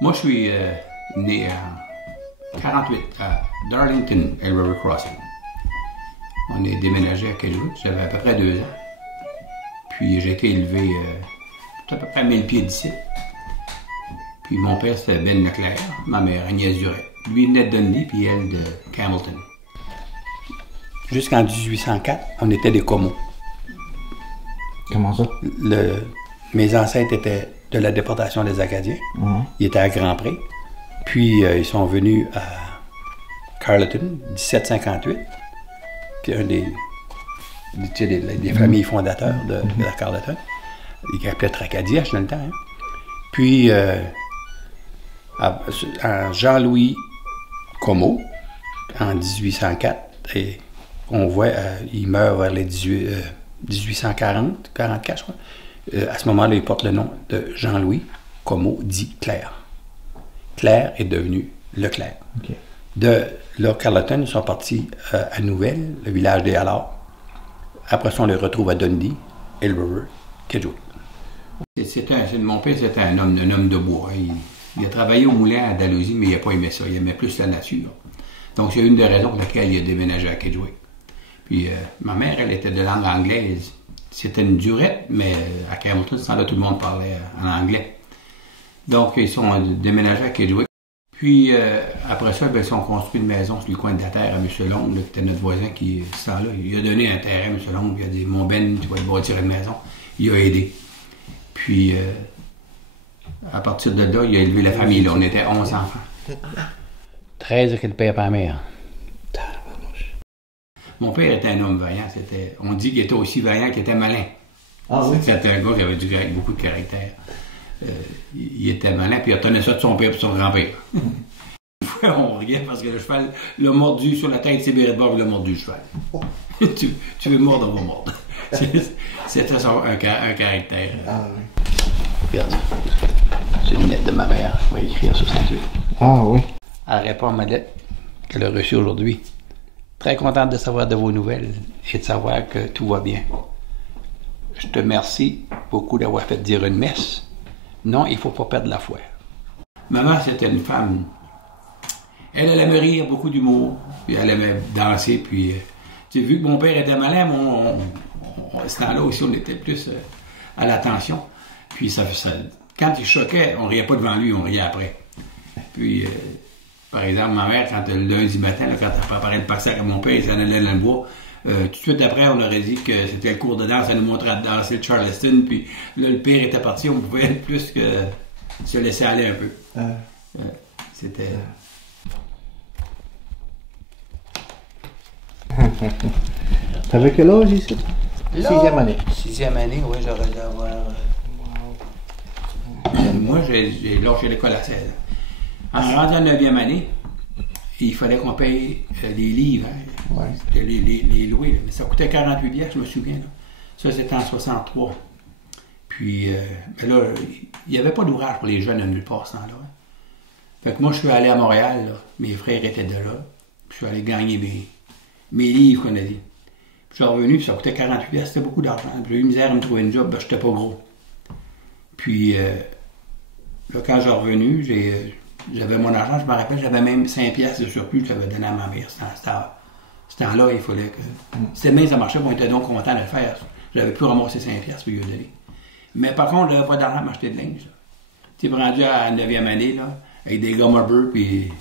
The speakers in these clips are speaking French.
Moi, je suis né en 48 à Darlington, à River Crossing. On est déménagé à Kedgewick, j'avais à peu près 2 ans. Puis j'ai été élevé à peu près à 1000 pieds d'ici. Puis mon père, c'était Ben Leclerc, ma mère, Agnès Duret. Lui, il venait de Dundee, puis elle de Campbellton. Jusqu'en 1804, on était des Comos. Comment ça? Mes ancêtres étaient de la déportation des Acadiens. Ils étaient à Grand-Pré. Puis ils sont venus à Carleton, 1758. Puis un des familles fondateurs de la Carleton. Ils appelaient Tracadiache dans le temps. Hein. Puis Jean-Louis Comeau, en 1804, et on voit, il meurt vers les 1840, 44, je crois. À ce moment-là, il porte le nom de Jean-Louis Comeau, dit Clair. Clair est devenu Leclerc. Okay. De là, Carleton, ils sont partis à Nouvelle, le village des Hallards. Après ça, on les retrouve à Dundee, Hill River, Kedgewick. Mon père, c'était un homme de bois. Il a travaillé au moulin à Dalhousie, mais il n'a pas aimé ça. Il aimait plus la nature. Donc, c'est une des raisons pour laquelle il a déménagé à Kedgewick. Puis, ma mère, elle était de langue anglaise. C'était une durette, mais à Campbellton, ce temps-là, tout le monde parlait en anglais. Donc, ils sont déménagés à Kedgewick. Puis, après ça, ils ont construit une maison sur le coin de la terre à M. Long, là, qui était notre voisin qui, ce temps-là, il a donné un terrain à M. Long. Il a dit, mon Ben, tu vas te bâtir une maison. Il a aidé. Puis, à partir de là, il a élevé la famille. Là. On était 11 enfants. 13 avec le père et la mère. Mon père était un homme vaillant. On dit qu'il était aussi vaillant qu'il était malin. Ah, oui? C'était un gars qui avait beaucoup de caractère. Il était malin, puis il retenait ça de son père et de son grand-père. Une fois, on riait parce que le cheval l'a mordu sur la tête, c'est béré de bord, il l'a mordu le cheval. tu veux mordre, on va mordre. C'était un caractère. Ah oui. Regarde, c'est une lettre de ma mère. Je vais écrire sur cette lettre. Ah oui. Elle répond à ma lettre qu'elle a reçue aujourd'hui. Très contente de savoir de vos nouvelles et de savoir que tout va bien. Je te remercie beaucoup d'avoir fait dire une messe. Non, il ne faut pas perdre la foi. Maman, c'était une femme. Elle aimait rire, beaucoup d'humour. Puis elle aimait danser. Puis, tu as vu que mon père était malin, à ce temps-là aussi, on était plus à l'attention. Puis, quand il choquait, on ne riait pas devant lui, on riait après. Puis, par exemple, ma mère, quand le lundi matin, là, quand elle préparait le pack-sac à mon père, il s'en allait dans le bois. Tout de suite après, on aurait dit que c'était le cours de danse, elle nous montrait à danser le Charleston, puis là, le père était parti, on pouvait plus que se laisser aller un peu. C'était... T'avais quel âge ici? 6e année. 6e année, oui, j'aurais dû avoir... Moi, j'ai lâché l'école à 16 ans. En rentrant en 9e année, il fallait qu'on paye des livres, hein. Ouais. Les louer, là. Mais ça coûtait 48 piastres, je me souviens. Là. Ça, c'était en 63. Puis, ben là, il n'y avait pas d'ouvrage pour les jeunes à nulle part, ce temps-là. Hein. Fait que moi, je suis allé à Montréal, là. Mes frères étaient de là. Puis je suis allé gagner mes livres, qu'on a dit. Puis je suis revenu, puis ça coûtait 48 piastres, c'était beaucoup d'argent. Puis j'ai eu misère à me trouver une job, ben, j'étais pas gros. Puis, là, quand j'ai revenu, j'avais mon argent, je me rappelle, j'avais même 5 piastres de surplus que j'avais donné à ma mère. Ce temps-là, il fallait que... C'était bien, ça marchait, on était donc content de le faire. J'avais plus ramassé 5 piastres pour lui donner. Mais par contre, j'avais pas d'argent pour m'acheter de linge. Tu sais, rendu à la 9e année, là, avec des gommes Rubber, puis...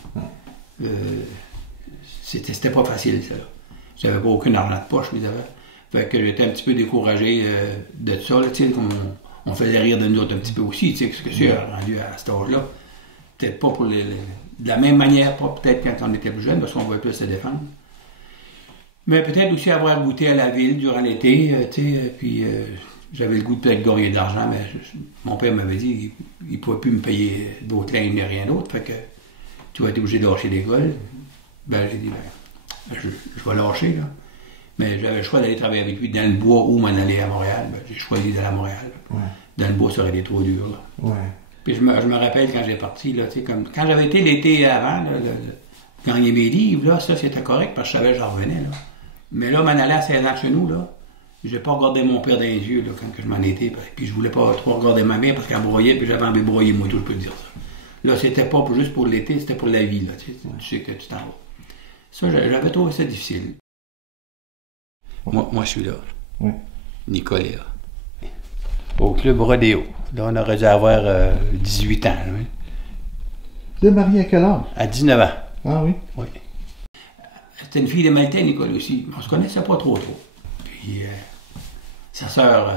c'était pas facile, ça. J'avais pas aucun argent de poche, mais fait que j'étais un petit peu découragé de ça, là, tu sais, on faisait rire de nous autres un petit peu aussi, tu sais, ce que c'est rendu à cet âge-là. Peut-être pas de la même manière, pas peut-être quand on était plus jeune, parce qu'on voulait plus se défendre. Mais peut-être aussi avoir goûté à la ville durant l'été, tu sais, puis j'avais le goût de peut-être gagner de l'argent, mais mon père m'avait dit qu'il ne pouvait plus me payer d'autres lignes ni rien d'autre, fait que tu vas être obligé de lâcher l'école. Ben, j'ai dit, je vais lâcher, là. Mais j'avais le choix d'aller travailler avec lui dans le bois ou m'en aller à Montréal. Ben, j'ai choisi d'aller à Montréal. Ouais. Dans le bois, ça aurait été trop dur, là. Ouais. Puis je me rappelle quand j'ai parti, là, tu sais, comme quand j'avais été l'été avant, là, gagner mes livres, là, ça c'était correct parce que je savais que j'en revenais, là. Mais là, m'en aller à 16 ans de chez nous, là, j'ai pas regardé mon père dans les yeux, là, quand je m'en étais. Puis je voulais pas trop regarder ma mère parce qu'elle broyait, puis j'avais envie de broyer moi tout, je peux te dire ça. Là, c'était pas juste pour l'été, c'était pour la vie, là, tu sais que tu t'en vas. Ça, j'avais trouvé ça difficile. Moi, je suis là. Oui. Nicole est là. Au club Rodéo. Là, on aurait dû avoir 18 ans. Oui. Vous êtes marié à quel âge? À 19 ans. Ah oui? Oui. C'était une fille de Maltais, Nicole aussi. On se connaissait pas trop. Puis, sa sœur,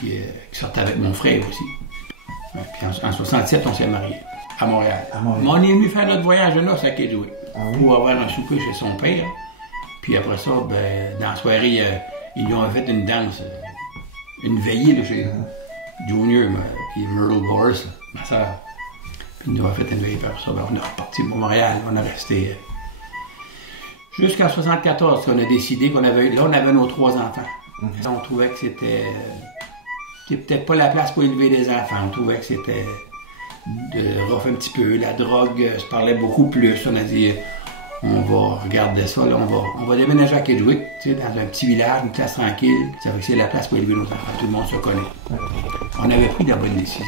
qui sortait avec mon frère aussi. Ouais, puis en 67, on s'est mariés. À Montréal. Mais on est venu faire notre voyage de noces à Kedoué. Pour avoir un souper chez son père. Puis après ça, ben, dans la soirée, ils lui ont fait une danse, une veillée là, chez Junior, puis Myrtle Boris, ma soeur. Puis ils nous ont fait une veillée par ça. Ben, on est reparti pour Montréal. On est resté jusqu'en 74 qu'on a décidé qu'on avait. Là, on avait nos 3 enfants. On trouvait que c'était peut-être pas la place pour élever des enfants. On trouvait que c'était rough un petit peu. La drogue se parlait beaucoup plus. On a dit, on va regarder ça, là, on va déménager à Kedwick, dans un petit village, une classe tranquille. Ça fait que c'est la place pour élever nos enfants. Tout le monde se connaît. On avait pris de bonnes décisions.